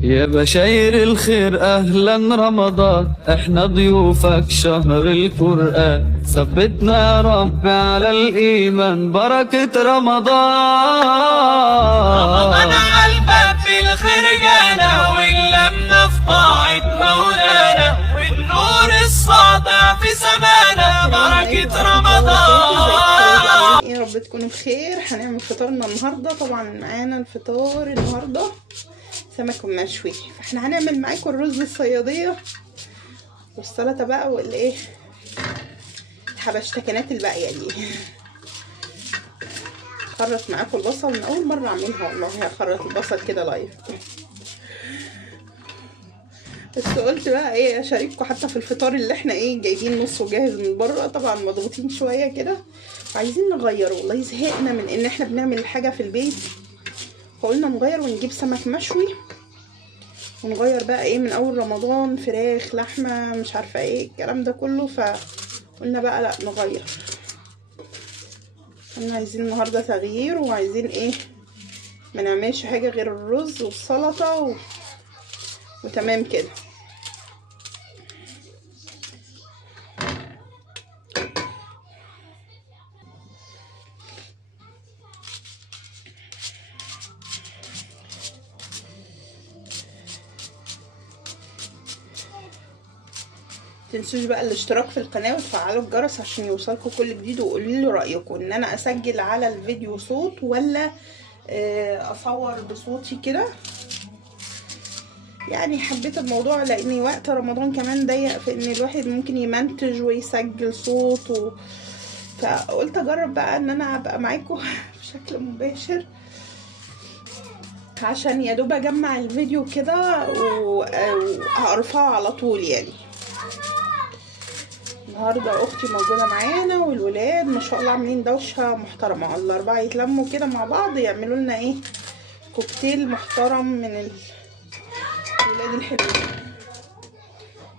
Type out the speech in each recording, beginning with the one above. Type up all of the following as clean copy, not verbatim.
يا بشاير الخير اهلا رمضان، احنا ضيوفك شهر القرآن، ثبتنا يا رب على الايمان بركة رمضان. رمضان على الباب بالخير جانا، واللمة في طاعة مولانا، والنور الساطع في سمانا بركة رمضان. يا رب تكونوا بخير. هنعمل فطارنا النهارده. طبعا معانا الفطار النهارده سمك مشوي، فاحنا هنعمل معاكم الرز الصياديه والسلطه بقى والايه الحبشتكنات الباقيه دي. هخرط معاكم البصل من اول مره اعملها، والله هخرط البصل كده لايف، بس قلت بقى ايه اشارككم حتى في الفطار اللي احنا ايه جايبين نصه جاهز من بره. طبعا مضغوطين شويه كده وعايزين نغير، والله زهقنا من ان احنا بنعمل حاجه في البيت، فقلنا نغير ونجيب سمك مشوي ونغير بقى ايه من اول رمضان، فراخ لحمه مش عارفه ايه الكلام ده كله، فقلنا بقى لا نغير. احنا عايزين النهارده تغيير، وعايزين ايه ما نعملش حاجه غير الرز والسلطه وتمام كده. متنسوش بقى الاشتراك في القناه وتفعلوا الجرس عشان يوصلكم كل جديد، وقولوا لي رايكم ان انا اسجل على الفيديو صوت ولا اصور بصوتي كده. يعني حبيت الموضوع لاني وقت رمضان كمان ضيق في ان الواحد ممكن يمنتج ويسجل صوت فقلت اجرب بقى ان انا ابقى معاكم بشكل مباشر، عشان يا دوب اجمع الفيديو كده وهرفعه على طول. يعني النهارده اختي موجوده معانا والولاد ما شاء الله عاملين دوشه محترمه، الاربعه يتلموا كده مع بعض يعملوا لنا ايه كوكتيل محترم من الولاد الحلوين.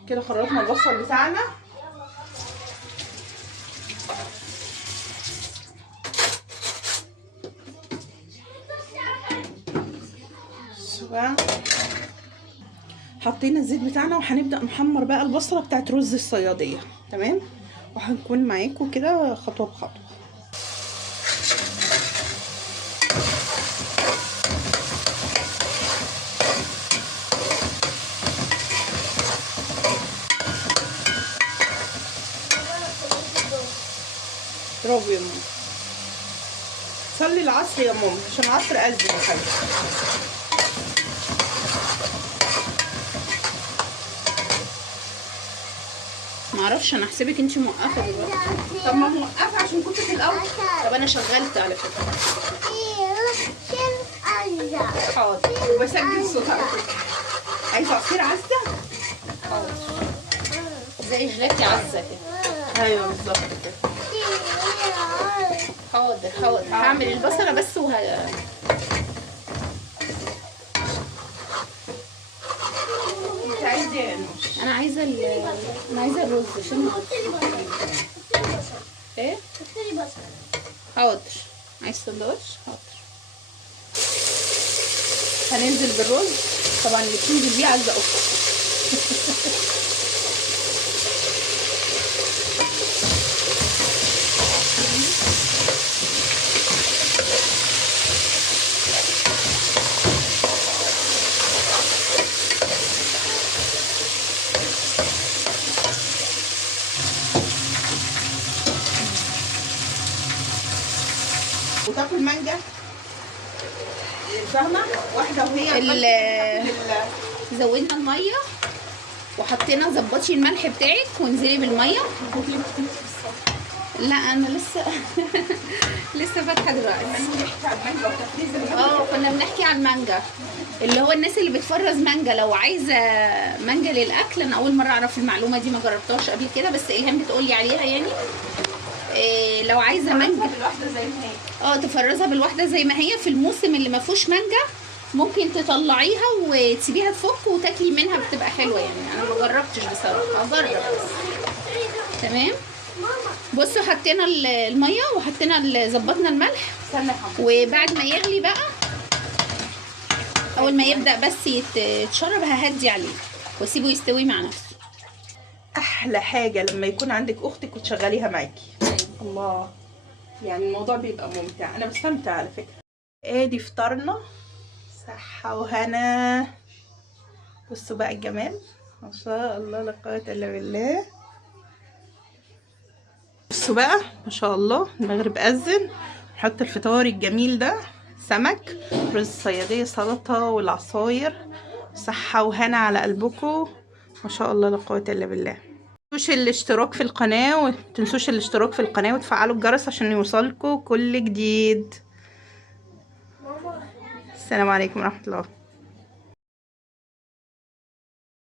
كده خرطنا البصل بتاعنا، حطينا الزيت بتاعنا وهنبدا نحمر بقى البصله بتاعت رز الصياديه. تمام، وهنكون معاكم كده خطوه بخطوه. برافو يا ماما، صلي العصر يا ماما عشان العصر اذن يا حبيبتي. معرفش انا هحسبك انتي موقفه دلوقتي. طب ما موقفه عشان كنت في الاول. طب انا شغلت على فكره. حاضر، وبسجل صوت على فكره. عايزه عصير عزه؟ حاضر، زي جلاتي عزه كده. ايوه بالظبط كده. حاضر هعمل البصله بس انت عايزه ايه يا نوش؟ انا عايزه الرز عشان ايه. حاضر، عايز سندوتش؟ حاضر. هننزل بالرز طبعا اللي بتنزل بيه عايزه اختي. وتاكل مانجا فاهمه واحده وهي زودنا الميه وحطينا ظبطي الملح بتاعك وانزلي بالميه. لا انا لسه فاتحه دلوقتي. كنا بنحكي على المانجا، اللي هو الناس اللي بتفرز مانجا لو عايزه مانجا للاكل. انا اول مره اعرف المعلومه دي، ما جربتهاش قبل كده، بس الهام بتقولي عليها يعني. لو عايزه مانجا بالواحده زي ما هي، تفرزها بالواحده زي ما هي. في الموسم اللي ما فيهوش مانجا ممكن تطلعيها وتسيبيها تفك وتاكلي منها، بتبقى حلوه يعني. انا ما جربتش بصراحه، هجرب بس. تمام، بصوا حطينا الميه وحطينا ظبطنا الملح، استنى يا حمد. وبعد ما يغلي بقى اول ما يبدا بس يتشرب ههدي عليه واسيبه يستوي مع نفسه. احلى حاجه لما يكون عندك اختك وتشغليها معاكي. الله، يعني الموضوع بيبقى ممتع، انا بستمتع على فكره. ادي فطارنا، صحه وهنا. بصوا بقى الجمال، ما شاء الله لا قوه الا بالله. بصوا بقى ما شاء الله، المغرب اذن. نحط الفطار الجميل ده، سمك، رز صياديه، سلطه والعصاير. صحه وهنا على قلبكم، ما شاء الله لا قوه الا بالله. متنسوش الاشتراك في القناه، وتفعلوا الجرس عشان يوصلكم كل جديد. السلام عليكم ورحمه الله.